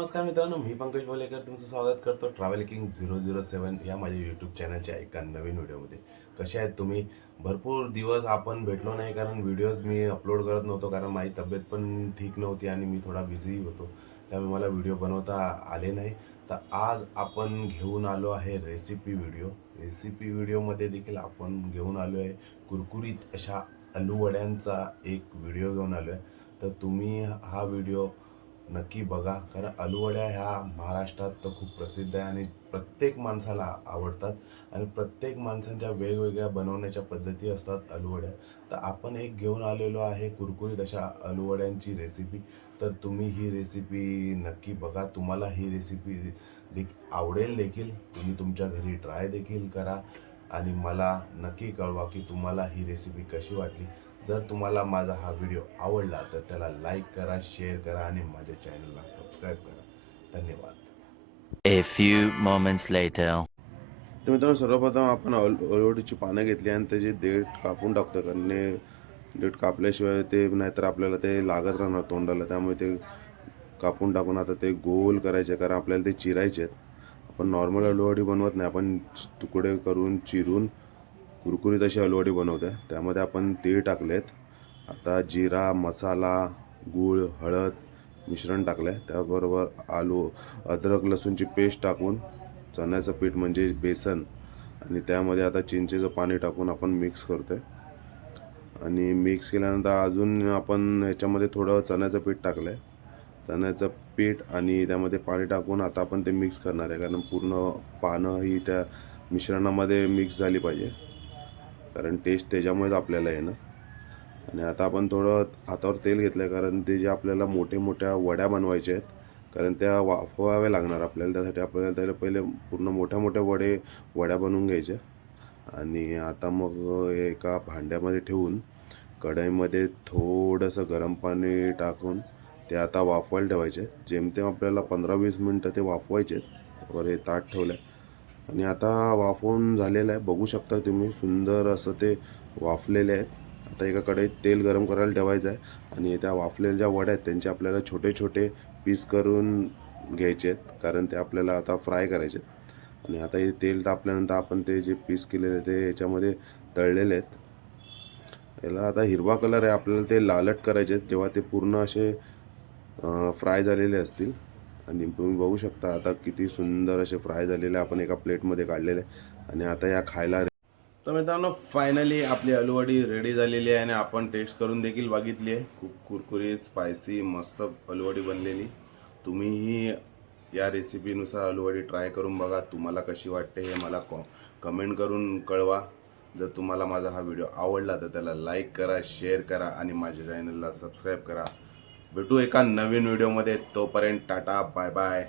नमस्कार मित्रांनो, मी पंकज बोलेकर तुमचं स्वागत करतो ट्रॅव्हल किंग 007 या माझ्या यूट्यूब चॅनलच्या एका नवीन व्हिडिओमध्ये. कसे आहेत तुम्ही? भरपूर दिवस आपण भेटलो नाही, कारण व्हिडिओज मी अपलोड करत नव्हतो, कारण माझी तब्येत पण ठीक नव्हती आणि मी थोडा बिझी होतो, त्यामुळे मला व्हिडिओ बनवता आले नाही. तर आज आपण घेऊन आलो आहे रेसिपी व्हिडिओमध्ये देखील आपण घेऊन आलो आहे कुरकुरीत अशा आलू वड्यांचा एक व्हिडिओ घेऊन आलो आहे. तर तुम्ही हा व्हिडिओ नक्की बघा, कारण आलूवड्या ह्या महाराष्ट्रात तर खूप प्रसिद्ध आहे आणि प्रत्येक माणसाला आवडतात आणि प्रत्येक माणसांच्या वेगवेगळ्या बनवण्याच्या पद्धती असतात आलूवड्या. तर आपण एक घेऊन आलेलो आहे कुरकुरीत अशा आलूवड्यांची रेसिपी. तर तुम्ही ही रेसिपी नक्की बघा, तुम्हाला ही रेसिपी आवडेल देखील, तुम्ही तुमच्या घरी ट्राय देखील करा आणि मला नक्की कळवा की तुम्हाला ही रेसिपी कशी वाटली. जर तुम्हाला माझा हा व्हिडिओ आवडला तर त्याला लाईक करा, शेअर करा आणि माझ्या चॅनलला सबस्क्राईब करा. धन्यवाद. A few moments later. तर मित्रांनो, सर्वप्रथम आपण अळूवडीची पानं घेतली आणि त्याची देठ कापून टाकतो, कारण देठ कापल्याशिवाय ते नाहीतर आपल्याला ते लागत राहणार तोंडाला, त्यामुळे ते कापून टाकून आता ते गोल करायचे, कारण आपल्याला ते चिरायचे आहेत. आपण नॉर्मल अळूवडी बनवत नाही, आपण तुकडे करून चिरून कुरकुरीत अशी अळूवडी बनवते. त्यामध्ये आपण तीळ टाकलेत, आता जिरा, मसाला, गूळ, हळद मिश्रण टाकलं आहे. त्याबरोबर अद्रक लसूणची पेस्ट टाकून, चण्याचं पीठ म्हणजे बेसन, आणि त्यामध्ये आता चिंचेचं पाणी टाकून आपण मिक्स करतो आहे. आणि मिक्स केल्यानंतर अजून आपण ह्याच्यामध्ये थोडं चण्याचं पीठ टाकलं आहे. चण्याचं पीठ आणि त्यामध्ये पाणी टाकून आता आपण ते मिक्स करणार आहे, कारण पूर्ण पानं ही त्या मिश्रणामध्ये मिक्स झाली पाहिजे, कारण टेस्ट त्याच्यामुळेच आपल्याला येणं. आणि आता आपण थोडं हातावर तेल घेतलं आहे, कारण ते जे आपल्याला मोठ्या वड्या बनवायच्या आहेत, कारण त्या वाफवाव्या लागणार आपल्याला. त्यासाठी आपल्याला त्याला पहिले पूर्ण मोठ्या वड्या बनवून घ्यायच्या. आणि आता मग एका भांड्यामध्ये ठेवून कढईमध्ये थोडंसं गरम पाणी टाकून ते आता वाफवायला ठेवायचे. जेमतेम आपल्याला 15-20 मिनटं ते वाफवायचे. वर हे ताट ठेवलं आहे आणि आता वाफवून झालेलं आहे, बघू शकता तुम्ही, सुंदर असं ते वाफलेले आहेत. आता एका कढईत तेल गरम करायला ठेवायचं आहे आणि त्या वाफलेल्या ज्या वड्या आहेत त्यांचे आपल्याला छोटे छोटे पीस करून घ्यायचे आहेत, कारण ते आपल्याला आता फ्राय करायचे आहेत. आणि आता हे तेल तापल्यानंतर आपण ते जे पीस केलेले ते याच्यामध्ये तळलेले आहेत. याला आता हिरवा कलर आहे, आपल्याला ते लालट करायचे आहेत जेव्हा ते पूर्ण असे फ्राय झालेले असतील. आणि तुम्ही बघू शकता आता किती सुंदर असे फ्राय झालेले आपण एका प्लेटमध्ये काढलेले. आणि आता या खायला. तर मित्रांनो, फायनली आपली आलूवडी रेडी झालेली आहे आणि आपण टेस्ट करून देखील बघितली आहे. खूप कुरकुरीत, स्पायसी, मस्त आलूवडी बनलेली. तुम्हीही या रेसिपीनुसार आलूवडी ट्राय करून बघा, तुम्हाला कशी वाटते हे मला कमेंट करून कळवा. जर तुम्हाला माझा हा व्हिडिओ आवडला तर त्याला लाईक करा, शेअर करा आणि माझ्या चॅनलला सबस्क्राईब करा. भेटू एका नवीन व्हिडिओमध्ये. तोपर्यंत टाटा, बाय बाय.